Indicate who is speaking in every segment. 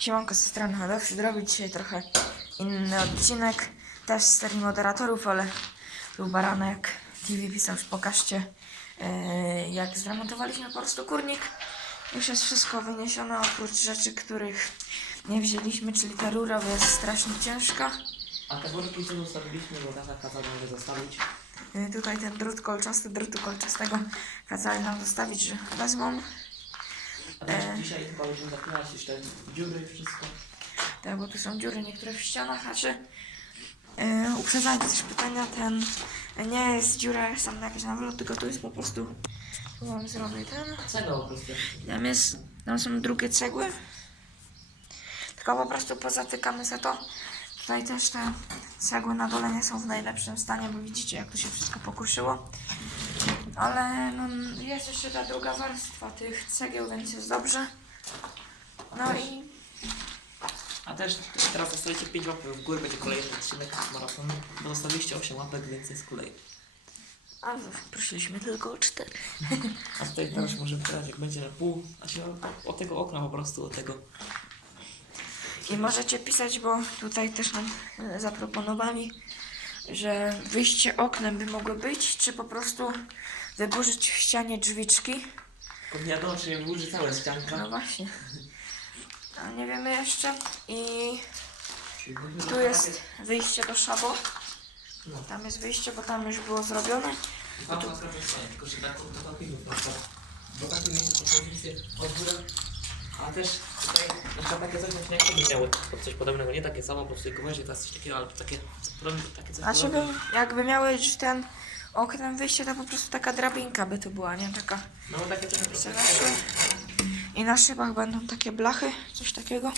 Speaker 1: Siemanko ze strony Hodowcy. Zrobić dzisiaj trochę inny odcinek. Też z serii moderatorów, ale Baranek TV pisał, że pokażcie e, jak zremontowaliśmy po prostu kurnik. Już jest wszystko wyniesione oprócz rzeczy, których nie wzięliśmy, czyli ta rura, bo jest strasznie ciężka.
Speaker 2: A te worki co zostawiliśmy, bo tata kazał nam je zostawić.
Speaker 1: E, tutaj ten drut kolczasty, drutu kolczastego kazali nam zostawić, że wezmą.
Speaker 2: A też
Speaker 1: E.
Speaker 2: dzisiaj chyba będziemy zapinać jeszcze dziury i wszystko.
Speaker 1: Tak, bo tu są dziury niektóre w ścianach, a czy yy, uprzedzając też pytania, ten nie jest dziura sam na wylot, tylko tu jest po prostu, tu mam zrobię ten,
Speaker 2: Cegła po prostu.
Speaker 1: tam jest, tam są drugie cegły, tylko po prostu pozatykamy za to. Tutaj też te cegły na dole nie są w najlepszym stanie, bo widzicie jak to się wszystko pokuszyło. Ale no, jest jeszcze ta druga warstwa tych cegieł, więc jest dobrze. No i
Speaker 2: A też teraz zostawicie 5 łapek w górę, będzie kolejny odcinek maratonu. Bo zostawiliście 8 łapek, więc jest kolej.
Speaker 1: A prosiliśmy tylko o cztery.
Speaker 2: A tutaj teraz możemy teraz jak będzie na pół, a się od tego okna po prostu, od tego.
Speaker 1: I możecie pisać, bo tutaj też nam e, zaproponowali, że wyjście oknem by mogło być, czy po prostu wyburzyć w ścianie drzwiczki.
Speaker 2: Bo nie wiadomo, czy nie wyłuży całe ścianka.
Speaker 1: No właśnie. A nie wiemy jeszcze. I tu jest wyjście do szabo.
Speaker 2: No.
Speaker 1: Tam jest wyjście, bo tam już było zrobione.
Speaker 2: Zrobię ścianę, tylko że tak to. Bo takie miejsce propozycje od góry. A też na przykład takie coś właśnie jak to miało coś podobnego, nie takie samo, po prostu tylko weźmie teraz coś takiego, ale takie takie coś
Speaker 1: A czy by,
Speaker 2: podobnego.
Speaker 1: jakby miały już ten oknem wyjście, to po prostu taka drabinka by tu była, nie? Taka
Speaker 2: No takie coś po prostu.
Speaker 1: Zaweszły. I na szybach będą takie blachy, coś takiego.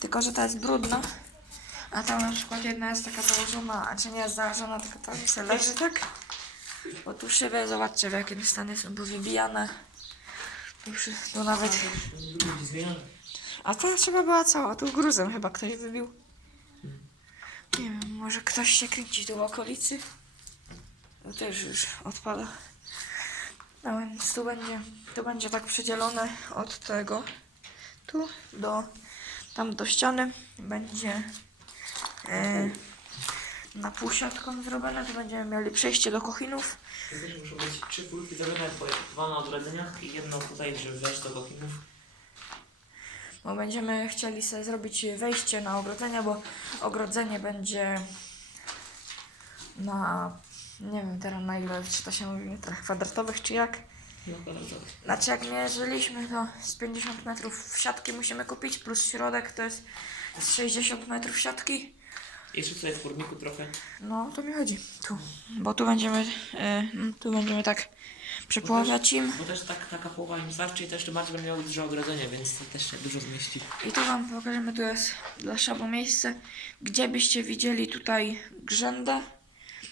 Speaker 1: Tylko, że ta jest brudna. A tam na przykład jedna jest taka założona, a czy nie jest założona, tylko tam sobie leży tak. Bo tu szyby, zobaczcie w jakim stanie są powybijane. Tu, nawet... A ta szyba była cała, tu gruzem chyba ktoś wybił. Nie wiem, może ktoś się kręci tu w okolicy. To też już odpada. No więc tu będzie, tu będzie tak przedzielone od tego tu do tam do ściany. Będzie e, na półsiatką zrobione. Tu będziemy mieli przejście do kochinów.
Speaker 2: Też muszą być trzy furtki zrobione, po dwa na odrodzeniach i jedno tutaj, żeby wejść do bokinów.
Speaker 1: Bo będziemy chcieli sobie zrobić wejście na ogrodzenie, bo ogrodzenie będzie na nie wiem teraz na ile, czy to się mówi metrach kwadratowych, czy jak. Znaczy jak mierzyliśmy to z 50 metrów siatki musimy kupić, plus środek to jest z 60 metrów siatki.
Speaker 2: Jeszcze tutaj w kurniku trochę.
Speaker 1: No to mi chodzi. Tu. Bo tu będziemy, e, tu będziemy tak przepławiać im.
Speaker 2: Bo też tak, taka połowa im starczy i też tym bardziej będą miały duże ogrodzenie, więc to też się dużo zmieści.
Speaker 1: I tu wam pokażemy, tu jest dla szabo miejsce, gdzie byście widzieli tutaj grzędę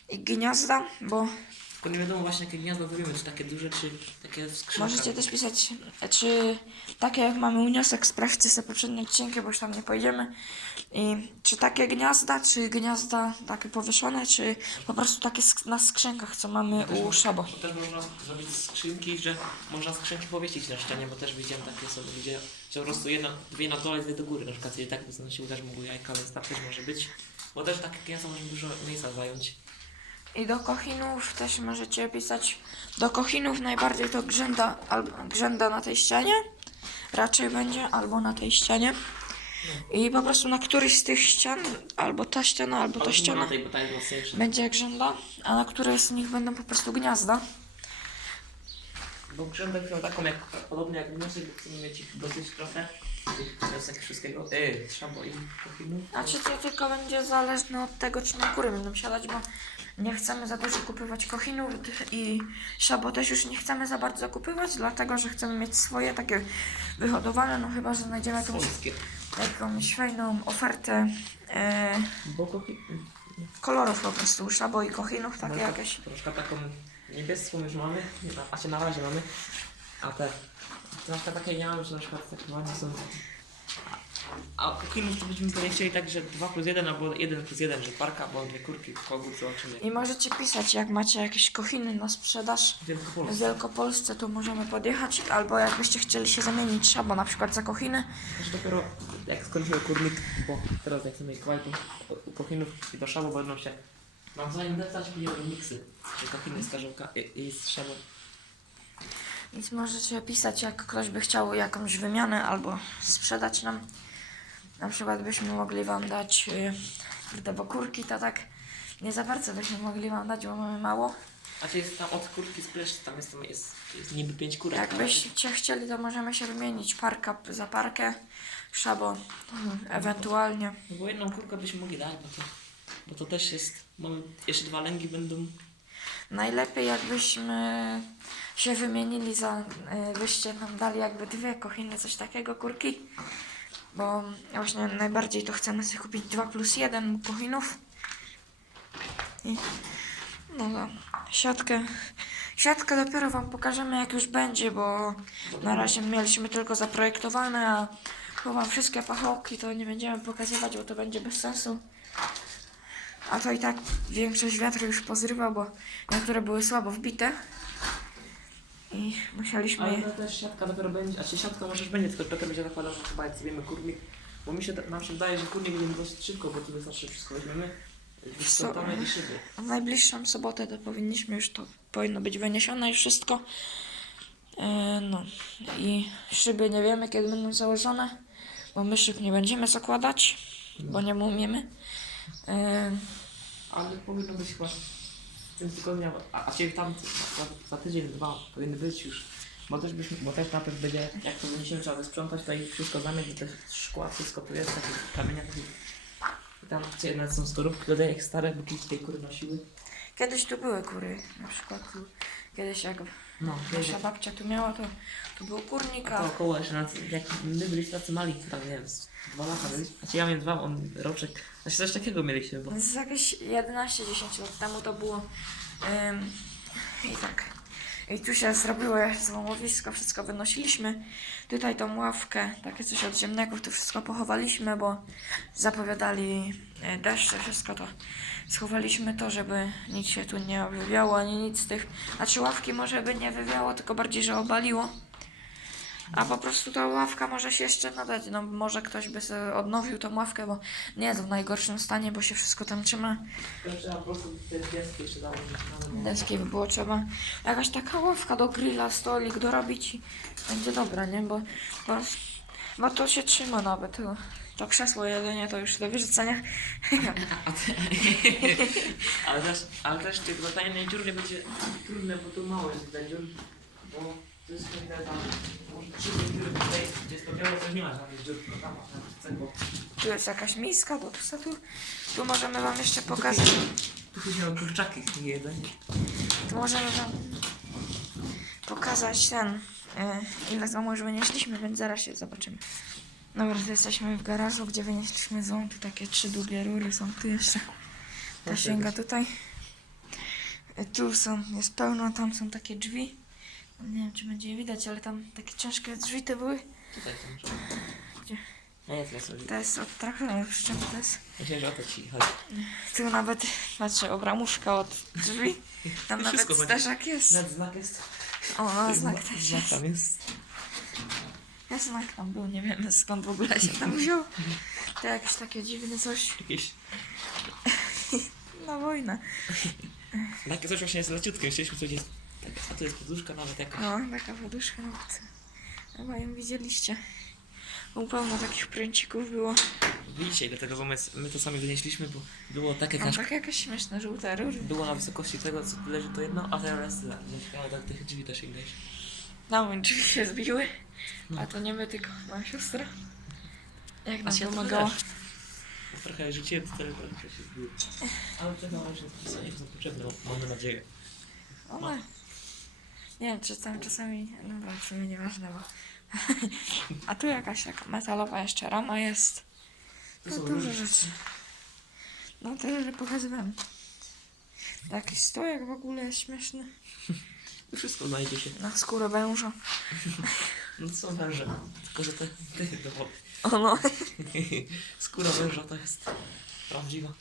Speaker 1: i gniazda, bo
Speaker 2: Tylko nie wiadomo właśnie jakie gniazdo zrobimy, czy takie duże, czy takie w skrzynkach.
Speaker 1: możecie też pisać, czy takie jak mamy uniosek, sprawdźcie sobie poprzednie odcinki, bo już tam nie pojedziemy. I czy takie gniazda, czy gniazda takie powieszone, czy po prostu takie sk- na skrzynkach, co mamy u szabo.
Speaker 2: Bo też można zrobić skrzynki, że można skrzynki powiesić na ścianie, bo też widziałem takie sobie, gdzie że po prostu jedna, dwie na dole, dwie do góry, na przykład, jeżeli tak by się też mogły jajka, więc tak też może być. Bo też takie gniazdo może dużo miejsca zająć.
Speaker 1: I do kochinów też możecie pisać. Do kochinów najbardziej to grzęda, albo grzęda na tej ścianie. Raczej będzie, albo na tej ścianie. I po prostu na któryś z tych ścian, albo ta ściana, albo ta ściana,
Speaker 2: na tej, bo ta jest mocniejsza.
Speaker 1: będzie grzęda, a na której z nich będą po prostu gniazda.
Speaker 2: Bo grzędek miał taką jak, podobnie jak wniosek, bo chcemy mieć ich dosyć trochę. Tych wniosek wszystkiego, yy, szabo i kochinów.
Speaker 1: Znaczy to tylko będzie zależne od tego, czy na kury będą siadać, bo nie chcemy za dużo kupywać kochinów i szabo też już nie chcemy za bardzo kupywać, dlatego że chcemy mieć swoje takie wyhodowane, no chyba, że znajdziemy jakąś
Speaker 2: Polskie.
Speaker 1: Jakąś fajną ofertę e,
Speaker 2: Bo kochi...
Speaker 1: kolorów po prostu, szabo i kochinów, takie
Speaker 2: No,
Speaker 1: jakieś.
Speaker 2: Troszkę taką niebieską już mamy, a się na razie mamy. A te, troszkę takie nie mamy, że na przykład takie ładnie są. A kokinów to byśmy pewnie chcieli tak, że 2 plus 1 albo 1 plus 1, że parka albo dwie kurki, kogut, zobaczymy.
Speaker 1: I możecie pisać, jak macie jakieś kochiny na sprzedaż w
Speaker 2: Wielkopolsce.
Speaker 1: Wielkopolsce, to możemy podjechać. Albo jakbyście chcieli się zamienić szabo na przykład za kochiny,
Speaker 2: Że dopiero jak skończymy kurnik, bo teraz jak chcemy kwajtu u kokinów i do szabo będą się nawzajem deptać, będą miksy. Że kokiny z karzełka i, i z szabo.
Speaker 1: Więc możecie pisać, jak ktoś by chciał jakąś wymianę albo sprzedać nam. Na przykład byśmy mogli wam dać yy, te kurki, to tak nie za bardzo byśmy mogli wam dać, bo mamy mało.
Speaker 2: A czy jest tam od kurki z plesz, tam jest, tam jest, jest niby 5 kurek.
Speaker 1: Jakbyście chcieli, to możemy się wymienić parka za parkę, szabo mm, ewentualnie.
Speaker 2: No bo jedną kurkę byśmy mogli dać, bo to, bo to też jest, mamy jeszcze dwa lęgi będą.
Speaker 1: Najlepiej jakbyśmy się wymienili za, y, byście nam dali jakby dwie kochiny, coś takiego, kurki. Bo właśnie najbardziej to chcemy sobie kupić 2 plus 1 kochinów. I no to siatkę. Siatkę dopiero wam pokażemy jak już będzie, bo na razie mieliśmy tylko zaprojektowane, a chowam wszystkie pachołki, to nie będziemy pokazywać, bo to będzie bez sensu. A to i tak większość wiatru już pozrywa, bo niektóre były słabo wbite. I musieliśmy
Speaker 2: Ale to też siatka dopiero będzie, a czy siatka może już będzie, tylko dopiero będzie zakładał, że chyba jak zjemy kurnik. Bo mi się, nam się wydaje, że kurnik będzie dosyć szybko, bo tu wystarczy wszystko weźmiemy, wysprzątamy i szyby.
Speaker 1: W najbliższą sobotę to powinniśmy już to powinno być wyniesione i wszystko. E, no i szyby nie wiemy kiedy będą założone, bo my szyb nie będziemy zakładać, bo nie umiemy. E,
Speaker 2: Ale powinno być chyba tym tygodniu, a, a ciebie tam za, za tydzień, dwa powinny być już. Bo też, byśmy, bo też najpierw będzie, jak to będziemy trzeba wysprzątać, to i wszystko zamyć, te szkła, wszystko tu jest, takie kamienia, takie... I tam gdzie jedna są skorupki, dodaję jak stare buki tej kury nosiły.
Speaker 1: kiedyś tu były kury, na przykład tu, kiedyś jak
Speaker 2: No,
Speaker 1: nasza babcia tu miała, to tu był kurnik,
Speaker 2: to
Speaker 1: a
Speaker 2: około jeszcze nas, jak my byliśmy tacy mali, tam nie wiem, z dwa lata byliśmy. Znaczy ja miałem dwa, on roczek. Znaczy coś takiego mieliśmy, bo...
Speaker 1: z jakieś 11-10 lat temu to było. Ym, I tak. I tu się zrobiło złomowisko, wszystko wynosiliśmy. Tutaj tą ławkę, takie coś od ziemniaków, tu wszystko pochowaliśmy, bo zapowiadali e, deszcze, wszystko to schowaliśmy to, żeby nic się tu nie wywiało, ani nic z tych. Znaczy ławki może by nie wywiało, tylko bardziej, że obaliło. A po prostu ta ławka może się jeszcze nadać. No może ktoś by sobie odnowił tą ławkę, bo nie jest w najgorszym stanie, bo się wszystko tam trzyma.
Speaker 2: To trzeba po prostu te deski jeszcze założyć. No,
Speaker 1: Deski by było trzeba. Jakaś taka ławka do grilla, stolik dorobić i będzie dobra, nie? Bo, bo, bo to się trzyma nawet. To, to krzesło jedynie to już do wyrzucenia.
Speaker 2: Ale też, ale też tych zatajnej dziur nie będzie trudne, bo tu mało jest widać dziur, bo to jest nie widać tam, może trzy dziury tutaj, gdzie jest to białe, to nie ma żadnych dziur, no tam masz na cegło.
Speaker 1: Tu jest jakaś miska do psa. Tu, tu możemy wam jeszcze pokazać.
Speaker 2: Tu się dzieją kurczaki nie jedzenie.
Speaker 1: Tu możemy wam pokazać ten, y, ile złomu już wynieśliśmy, więc zaraz się zobaczymy. Dobra, to jesteśmy w garażu, gdzie wynieśliśmy złom. Tu takie trzy długie rury są tu jeszcze. Ta sięga tutaj. Y, Tu są, jest pełno, tam są takie drzwi. Nie wiem, czy będzie je widać, ale tam takie ciężkie drzwi to były.
Speaker 2: Tutaj są.
Speaker 1: Gdzie?
Speaker 2: Nie jest raz
Speaker 1: To jest od czym to jest.
Speaker 2: Myślę, że o to ci chodzi.
Speaker 1: Tu nawet, patrzę, obramówka od drzwi. Tam nawet
Speaker 2: Wszystko chodzi.
Speaker 1: zderzak jest.
Speaker 2: Nad znak jest.
Speaker 1: O, no, znak też
Speaker 2: Znak
Speaker 1: jest.
Speaker 2: tam jest.
Speaker 1: Ja znak tam był, nie wiem skąd w ogóle się tam wziął. To jakieś takie dziwne coś
Speaker 2: Jakieś.
Speaker 1: na wojnę.
Speaker 2: Takie coś właśnie jest leciutkie. Chcieliśmy coś jest. Tak, a tu jest poduszka nawet jakaś.
Speaker 1: No, taka poduszka nawet. Chyba ją widzieliście. Był pełno takich pręcików było.
Speaker 2: Widzicie, dlatego bo my, my to sami wynieśliśmy, bo było takie
Speaker 1: No,
Speaker 2: kasz...
Speaker 1: tak jakieś śmieszne żółte rury.
Speaker 2: Było na wysokości tego, co leży to jedno, a teraz tyle. Do tych drzwi też sięgać.
Speaker 1: No, drzwi się zbiły.
Speaker 2: No.
Speaker 1: A to nie my, tylko moja siostra. Jak nam
Speaker 2: się
Speaker 1: pomagała.
Speaker 2: Trochę rzuciłem to tyle, że się zbiły. Ale to chyba już są nie są potrzebne, mamy nadzieję.
Speaker 1: One. Nie wiem, czy tam czasami. Dobra, w sumie nieważne, bo. A tu jakaś taka metalowa jeszcze rama jest.
Speaker 2: Tu
Speaker 1: No dużo rzeczy. No tyle, że pokazywałem. Taki stojak w ogóle jest śmieszny.
Speaker 2: Wszystko znajdzie się.
Speaker 1: Na skórę węża.
Speaker 2: No to są węże, tylko że te, te do wody.
Speaker 1: O no.
Speaker 2: Skóra węża to jest prawdziwa.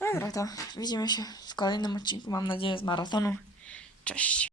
Speaker 1: Dobra, to widzimy się w kolejnym odcinku, mam nadzieję, z maratonu. Cześć.